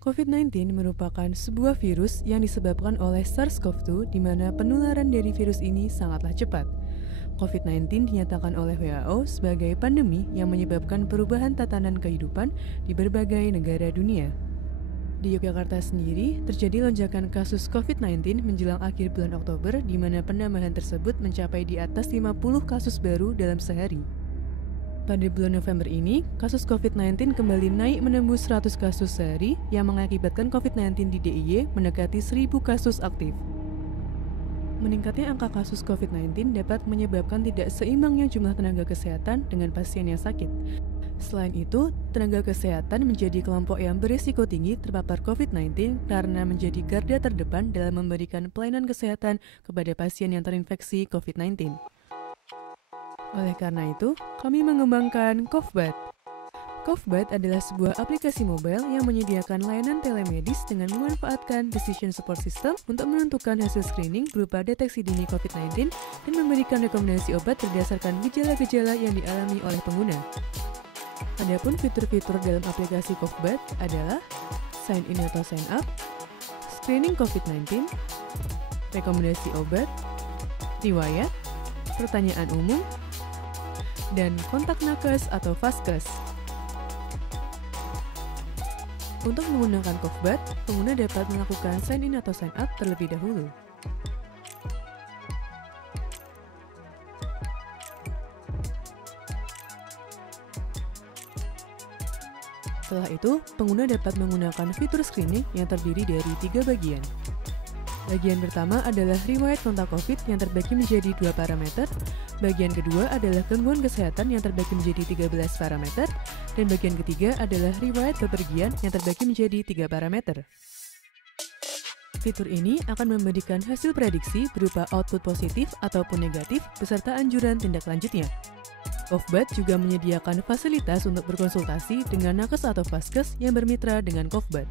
COVID-19 merupakan sebuah virus yang disebabkan oleh SARS-CoV-2 di mana penularan dari virus ini sangatlah cepat. COVID-19 dinyatakan oleh WHO sebagai pandemi yang menyebabkan perubahan tatanan kehidupan di berbagai negara dunia. Di Yogyakarta sendiri, terjadi lonjakan kasus COVID-19 menjelang akhir bulan Oktober di mana penambahan tersebut mencapai di atas 50 kasus baru dalam sehari. Pada bulan November ini, kasus COVID-19 kembali naik menembus 100 kasus sehari yang mengakibatkan COVID-19 di DIY mendekati 1.000 kasus aktif. Meningkatnya angka kasus COVID-19 dapat menyebabkan tidak seimbangnya jumlah tenaga kesehatan dengan pasien yang sakit. Selain itu, tenaga kesehatan menjadi kelompok yang berisiko tinggi terpapar COVID-19 karena menjadi garda terdepan dalam memberikan pelayanan kesehatan kepada pasien yang terinfeksi COVID-19. Oleh karena itu, kami mengembangkan Cofbat. Cofbat adalah sebuah aplikasi mobile yang menyediakan layanan telemedis dengan memanfaatkan Decision Support System untuk menentukan hasil screening berupa deteksi dini COVID-19 dan memberikan rekomendasi obat berdasarkan gejala-gejala yang dialami oleh pengguna. Adapun fitur-fitur dalam aplikasi Cofbat adalah sign in atau sign up, screening COVID-19, rekomendasi obat, riwayat, pertanyaan umum, dan kontak nakes atau vaskes. Untuk menggunakan Cofbat, pengguna dapat melakukan sign in atau sign up terlebih dahulu. Setelah itu, pengguna dapat menggunakan fitur screening yang terdiri dari 3 bagian. Bagian pertama adalah riwayat kontak COVID yang terbagi menjadi 2 parameter, bagian kedua adalah gangguan kesehatan yang terbagi menjadi 13 parameter, dan bagian ketiga adalah riwayat bepergian yang terbagi menjadi 3 parameter. Fitur ini akan memberikan hasil prediksi berupa output positif ataupun negatif beserta anjuran tindak lanjutnya. Cofbat juga menyediakan fasilitas untuk berkonsultasi dengan nakes atau vaskes yang bermitra dengan Cofbat.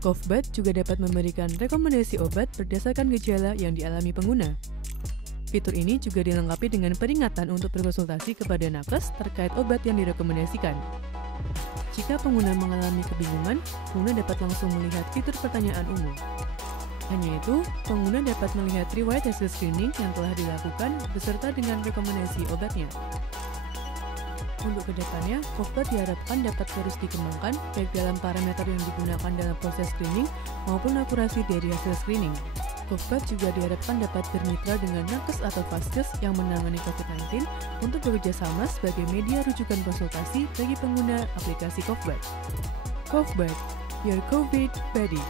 Cofbat juga dapat memberikan rekomendasi obat berdasarkan gejala yang dialami pengguna. Fitur ini juga dilengkapi dengan peringatan untuk berkonsultasi kepada nakes terkait obat yang direkomendasikan. Jika pengguna mengalami kebingungan, pengguna dapat langsung melihat fitur pertanyaan umum. Hanya itu, pengguna dapat melihat riwayat hasil screening yang telah dilakukan beserta dengan rekomendasi obatnya. Untuk kedepannya, Cofbat diharapkan dapat terus dikembangkan baik dalam parameter yang digunakan dalam proses screening maupun akurasi dari hasil screening. Cofbat juga diharapkan dapat bermitra dengan nakes atau vaskes yang menangani COVID-19 untuk bekerjasama sebagai media rujukan konsultasi bagi pengguna aplikasi Cofbat. Cofbat, your COVID buddy.